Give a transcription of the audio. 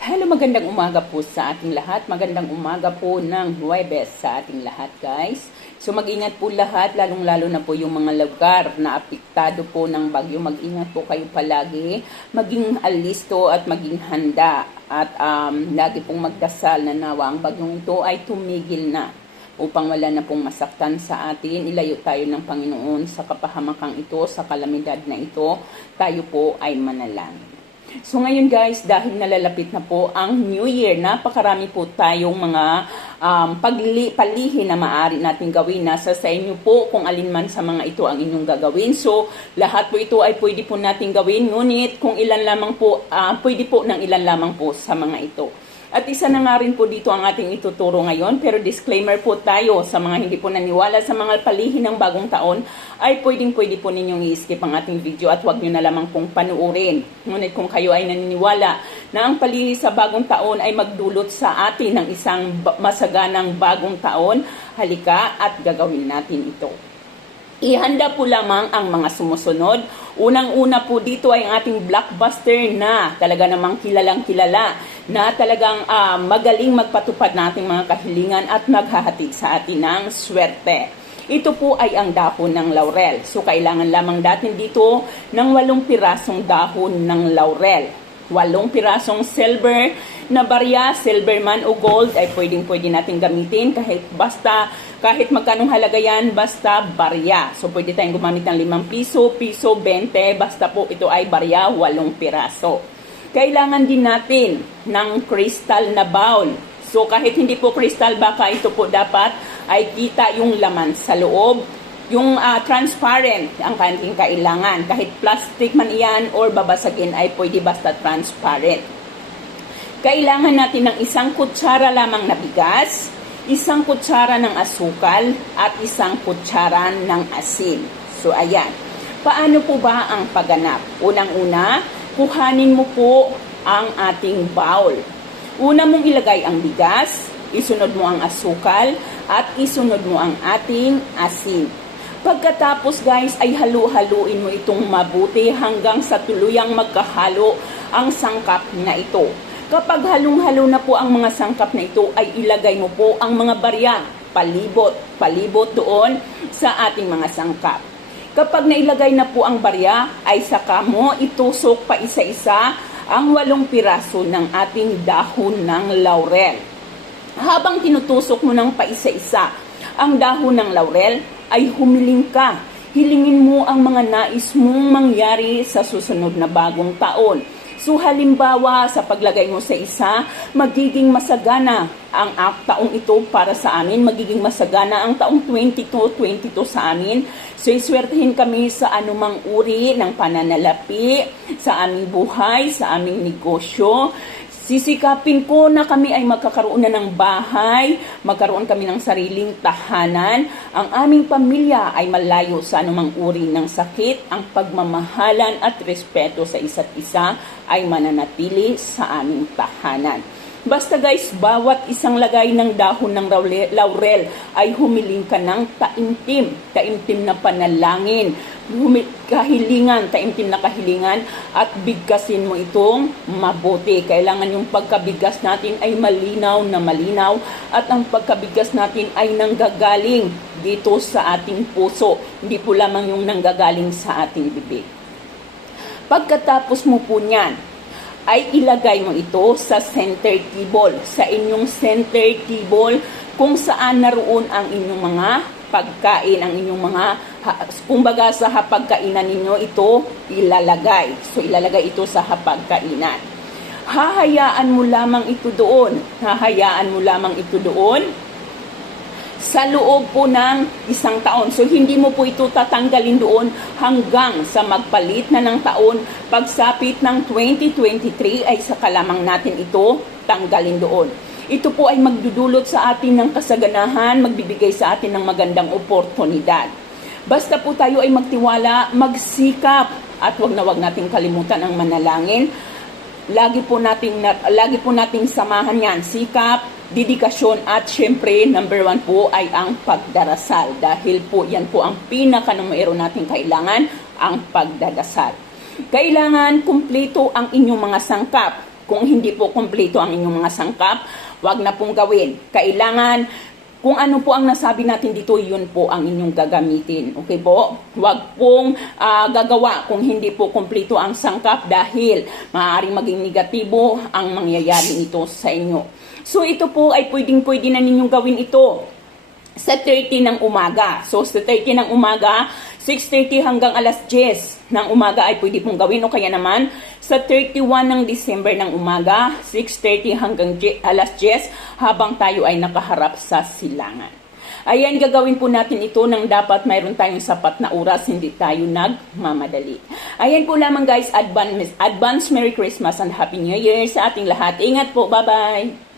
Hello, magandang umaga po sa ating lahat. Magandang umaga po ng Huwebes sa ating lahat, guys. So mag-ingat po lahat, lalong-lalo na po yung mga lugar na apektado po ng bagyo. Mag-ingat po kayo palagi. Maging alisto at maging handa. At um, lagi pong magdasal na nawa ang bagyong ito ay tumigil na upang wala na pong masaktan sa atin. Ilayo tayo ng Panginoon sa kapahamakang ito, sa kalamidad na ito. Tayo po ay manalangin. So ngayon guys, dahil nalalapit na po ang New Year, napakarami po tayong mga um, pagli, palihi na maaari natin gawin. Nasa sa inyo po kung alin man sa mga ito ang inyong gagawin. So lahat po ito ay pwede po natin gawin. Ngunit kung ilan lamang po, uh, pwede po ng ilan lamang po sa mga ito. At isa na nga rin po dito ang ating ituturo ngayon, pero disclaimer po tayo sa mga hindi po naniwala sa mga palihin ng bagong taon, ay pwedeng pwede po ninyong i-skip ang ating video at wag nyo na lamang pong panuorin. Ngunit kung kayo ay naniniwala na ang palihi sa bagong taon ay magdulot sa atin ng isang masaganang bagong taon, halika at gagawin natin ito. Ihanda po lamang ang mga sumusunod. Unang-una po dito ay ang ating blockbuster na talaga namang kilalang kilala na talagang uh, magaling magpatupad nating mga kahilingan at maghahatid sa atin ng swerte. Ito po ay ang dahon ng laurel. So kailangan lamang natin dito ng walong pirasong dahon ng laurel. Walong pirasong silver na barya, silver man o gold ay pwedeng pwede natin gamitin kahit basta kahit magkanong halaga yan, basta barya. So, pwede tayong gumamit ng 5 piso, piso, 20, basta po ito ay barya, 8 piraso. Kailangan din natin ng crystal na bowl. So, kahit hindi po crystal, baka ito po dapat ay kita yung laman sa loob. Yung uh, transparent ang kanting kailangan. Kahit plastic man iyan or babasagin ay pwede basta transparent. Kailangan natin ng isang kutsara lamang na bigas, isang kutsara ng asukal at isang kutsara ng asin. So ayan. Paano po ba ang pagganap? Unang-una, kuhanin mo po ang ating bowl. Una mong ilagay ang bigas, isunod mo ang asukal, at isunod mo ang ating asin. Pagkatapos guys ay halu-haluin mo itong mabuti hanggang sa tuluyang magkahalo ang sangkap na ito. Kapag halong-halo na po ang mga sangkap na ito, ay ilagay mo po ang mga barya, palibot, palibot doon sa ating mga sangkap. Kapag nailagay na po ang barya, ay saka mo itusok pa isa-isa ang walong piraso ng ating dahon ng laurel. Habang tinutusok mo ng paisa-isa ang dahon ng laurel, ay humiling ka. Hilingin mo ang mga nais mong mangyari sa susunod na bagong taon So halimbawa sa paglagay mo sa isa, magiging masagana ang taong ito para sa amin, magiging masagana ang taong 22-22 sa amin. So iswertehin kami sa anumang uri ng pananalapi, sa aming buhay, sa aming negosyo, Sisikapin ko na kami ay magkakaroon na ng bahay, magkaroon kami ng sariling tahanan, ang aming pamilya ay malayo sa anumang uri ng sakit, ang pagmamahalan at respeto sa isa't isa ay mananatili sa aming tahanan. Basta guys, bawat isang lagay ng dahon ng laurel ay humiling ka ng taimtim, taimtim na panalangin, kahilingan, taimtim na kahilingan at bigkasin mo itong mabuti. Kailangan yung pagkabigas natin ay malinaw na malinaw at ang pagkabigas natin ay nanggagaling dito sa ating puso. Hindi po lamang yung nanggagaling sa ating bibig. Pagkatapos mo po niyan, ay ilagay mo ito sa center table, sa inyong center table kung saan naroon ang inyong mga pagkain, ang inyong mga, kumbaga sa hapagkainan ninyo ito ilalagay. So ilalagay ito sa hapagkainan. Hahayaan mo lamang ito doon. Hahayaan mo lamang ito doon sa loob po ng isang taon. So hindi mo po ito tatanggalin doon hanggang sa magpalit na ng taon. Pagsapit ng 2023 ay sa kalamang natin ito tanggalin doon. Ito po ay magdudulot sa atin ng kasaganahan, magbibigay sa atin ng magandang oportunidad. Basta po tayo ay magtiwala, magsikap at wag na wag nating kalimutan ang manalangin. Lagi po nating lagi po nating samahan 'yan, sikap, dedikasyon at syempre number one po ay ang pagdarasal dahil po yan po ang pinaka numero natin kailangan ang pagdadasal. Kailangan kumpleto ang inyong mga sangkap. Kung hindi po kumpleto ang inyong mga sangkap, wag na pong gawin. Kailangan kung ano po ang nasabi natin dito, yun po ang inyong gagamitin. Okay po? Huwag pong ah, gagawa kung hindi po kumpleto ang sangkap dahil maaaring maging negatibo ang mangyayari nito sa inyo. So ito po ay pwedeng-pwede na ninyong gawin ito sa 30 ng umaga. So, sa 30 ng umaga, 6.30 hanggang alas 10 ng umaga ay pwede pong gawin. O kaya naman, sa 31 ng December ng umaga, 6.30 hanggang alas 10 habang tayo ay nakaharap sa silangan. Ayan, gagawin po natin ito nang dapat mayroon tayong sapat na oras, hindi tayo nagmamadali. Ayan po lamang guys, advance, advance Merry Christmas and Happy New Year sa ating lahat. Ingat po, bye-bye!